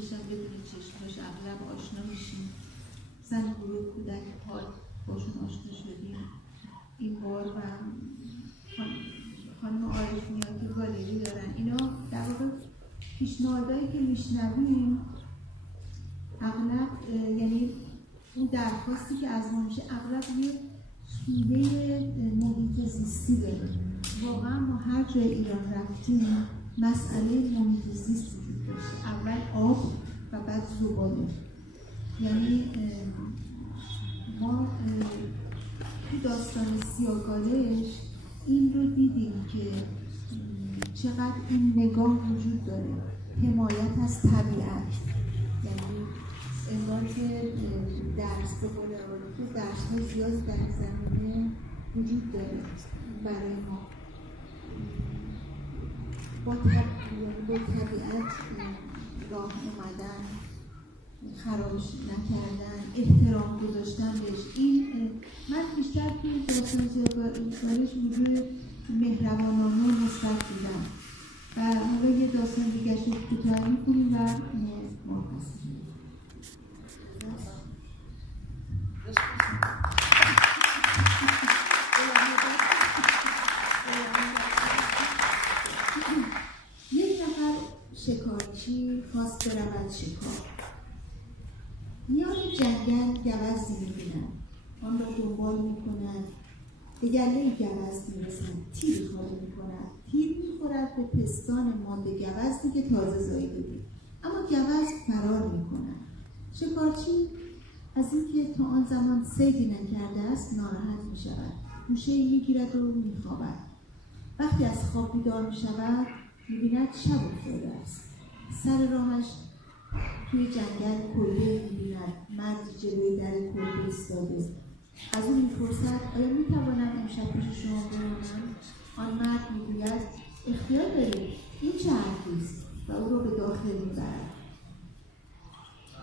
صورتش هم بدون چشماش اغلب آشنا میشیم. مثلا گروه کودک پاد باشون آشنا شدیم این بار و خانم عارف نیا که گالری دارن. اینا در واقع پیشنهادهایی که میشنویم اغلب یعنی اون درخواستی که از ما میشه اغلب یه سویه محیط زیستی داره. واقعا ما هر جای ایران رفتیم مسئله محیط زیست وجود داشته. اول آب و بعد زباله. یعنی ما تو داستان سیاه‌کالج این رو دیدیم که چقدر این نگاه وجود داره، حمایت از طبیعت. یعنی انگار که درس به قول آقای درس‌های زیاد در زمینه وجود داره برای ما. با طبیعت راه اومدن، خرابش نکردن، احترام گذاشتن بهش. این من بیشتر توی داستان سیاه‌کالج وجود مهربانانه و مثبت دیدم. و حالا یه داستان دیگه رو کوتاه می‌کنیم و مرخص می‌شیم. یک نفر شکارچی خواست برود شکار. میان جنگل گوزنی می‌بینند. آن را دنبال می‌کنند. به گله گوزن می‌رسند. تیر خالی می‌کنند. تیر می‌خورد به پستان مانده گوزنی که تازه زاییده بود. اما گوزن فرار می‌کند. شکارچی از اینکه تا آن زمان صیدی نکرده است ناراحت می‌شود. گوشه‌ای می‌گیرد و می‌خوابد. وقتی از خواب بیدار می‌شود می‌بیند شب افتاده است. سر راهش توی جنگل کلبه می‌بیند. مردی جلوی در کلبه ایستاده. از او می‌پرسد آیا می‌توانم امشب پیش شما بمانم؟ آن مرد می‌گوید اختیار دارید. این چه حرفی است؟ و او را به داخل می‌برد.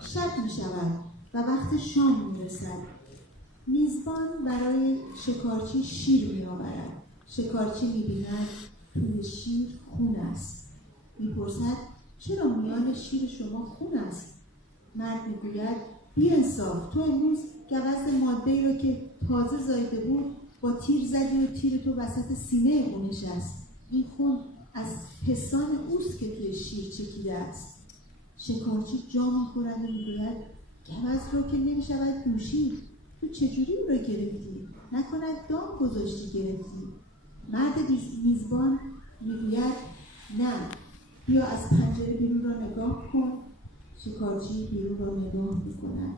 شب می‌شود و وقت شام می‌رسد. میزبان برای شکارچی شیر می‌آورد. شکارچی می‌بیند توی شیر خون است. می‌پرسد چرا میان شیر شما خون است؟ مرد می‌گوید بی‌انصاف، تو امروز گوزن ماده‌ای را که تازه زاییده بود با تیر زدی و تیر تو وسط سینه او نشست. این خون از پستان اوست که توی شیر چکیده است. شکارچی جا می‌خورد و می‌گوید گوزن را که نمی‌شود دوشید. تو چجوری او را گرفتی؟ نکند دام گذاشتی گرفتی؟ مرد میزبان میگوید نه، بیا از پنجره بیرون را نگاه کن. شکارچی بیرون را نگاه میکند.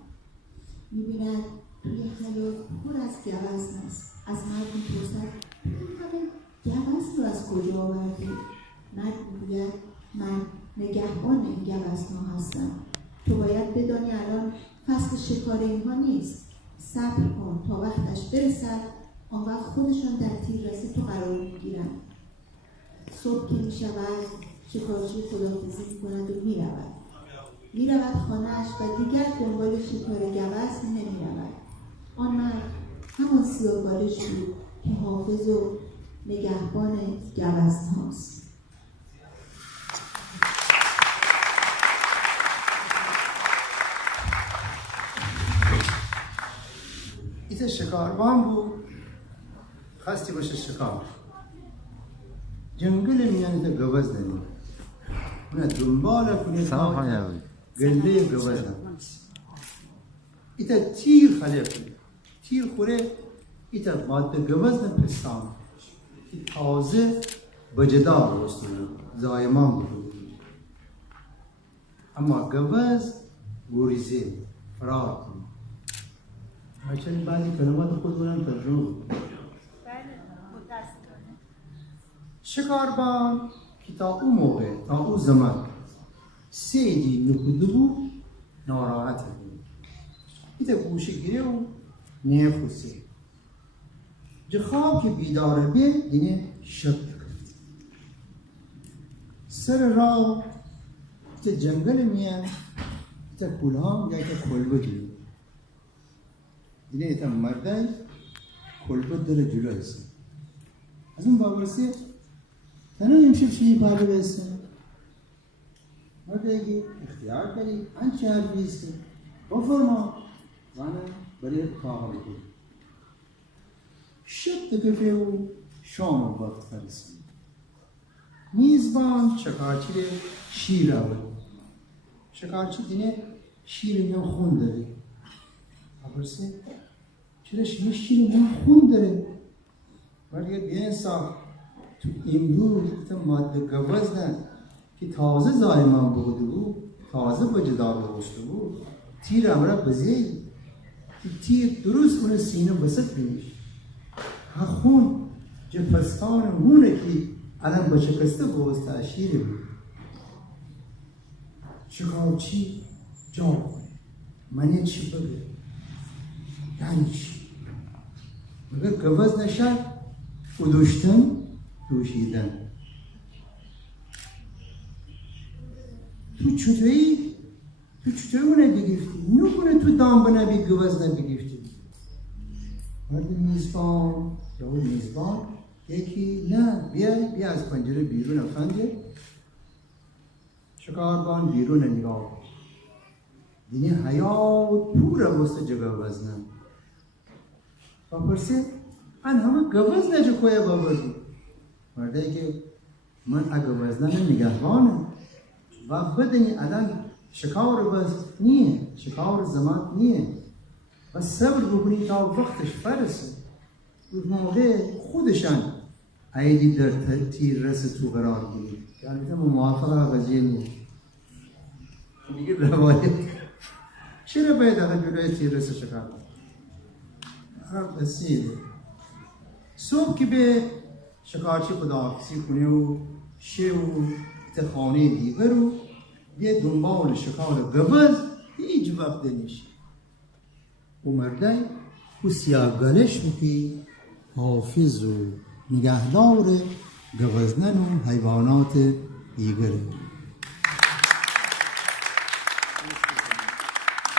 میبیند توی حیاط پر از گوزن است. از مرد میپرسد این همه گوزن را از کجا آوردی؟ مرد میگوید من نگهبان این گوزن‌ها هستم. تو باید بدانی الان فصل شکار اینها نیست. صبر کن تا وقتش برسد، آن وقت خودشان در تیر رسه تو قرار میگیرند. صبح که میشود شکارچی خداحافظی میکند و میرود خانه‌اش و دیگر دنبال شکار گوزن نمیرود. آن مرد همان سیاه‌کالج بود که حافظ و نگهبان گوزن هاست. ایت شکاروان بود، خستی باشه شکار. جنگل میانه گوز داریم. نه دنبال کنی گله گوز داریم. ایت تیر خالی کنی. تیر خوره ایت ماده گوز نپستان. که تازه بجدا درست زایمان بود. اما گوز گریزه فرار کنی. چون بعضی کلمات خود بودن ترجمه بود. شکاربان که تا اون موقع، تا اون زمان سیدی نکوده بود ناراحت بود. ایتا گوشه گیره و نیخوسته. جخواب که بیداره بید دینه شک کرد. سر راه ایتا جنگل میان ایتا کلهام یا ایتا کلبه دید. دینه ایتا مرده کلبه داره جلو هسته. از اون باورسه تنها نمیشه چی پاره بسته دیگه اختیار داری آنچه حرفیست که بفرما وانا برای کار کنی شب دقیقه و شام وقت فرسید میزبان شکارچی شیر آورد شکارچی دینه شیر میان خون داره پرسید چرا شیر میان خون داره ولی بی انصاف تو امروز تا ماده گوز نه که تازه زایمان بوده بود تازه بجدا بوشته بود تیر امرا بزید که تیر درست اون سینه بسط بیش ها خون جپستان هونه که الان با شکسته گوز تأشیره بود شکارچی جا کنه من چی بگه یعنی چی مگر گوز نشد و دوشیدن تو چطوری اونه بگیفتی نکنه تو دام نبی گوز نبگیفتی مرد میزبان یا اون میزبان یکی نه بیا از پنجره بیرون افنده شکاربان بیرون نگاه دینه حیات پورا بسته جگه وزنم و پرسه ان همه گوز نجا کویا بابدی مرده که من اگه وزنم نگهبانم و بدنی الان شکار بس نیه شکار زمان نیه و صبر بکنی تا وقتش برسه اون موقع خودشان عیدی در تیر رس تو قرار گیرید یعنی تا موافقه قضیه نیه دیگه روایت چرا باید اگه جلوی تیر رس شکار بسیده صبح که به شکارچی خداحافظی کنه و شه و خانه دیگر رو یه دنبال شکار گوز هیچ وقت نشه و مرده و سیاگلش میکی حافظ و نگهدار گوزنن و حیوانات دیگر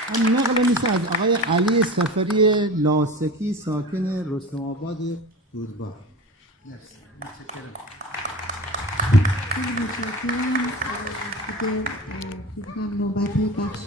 هم نقل میشه از آقای علی سفری لاسکی ساکن رستم آباد دوربا خیلی متشکرم. دیگه نوبت بخش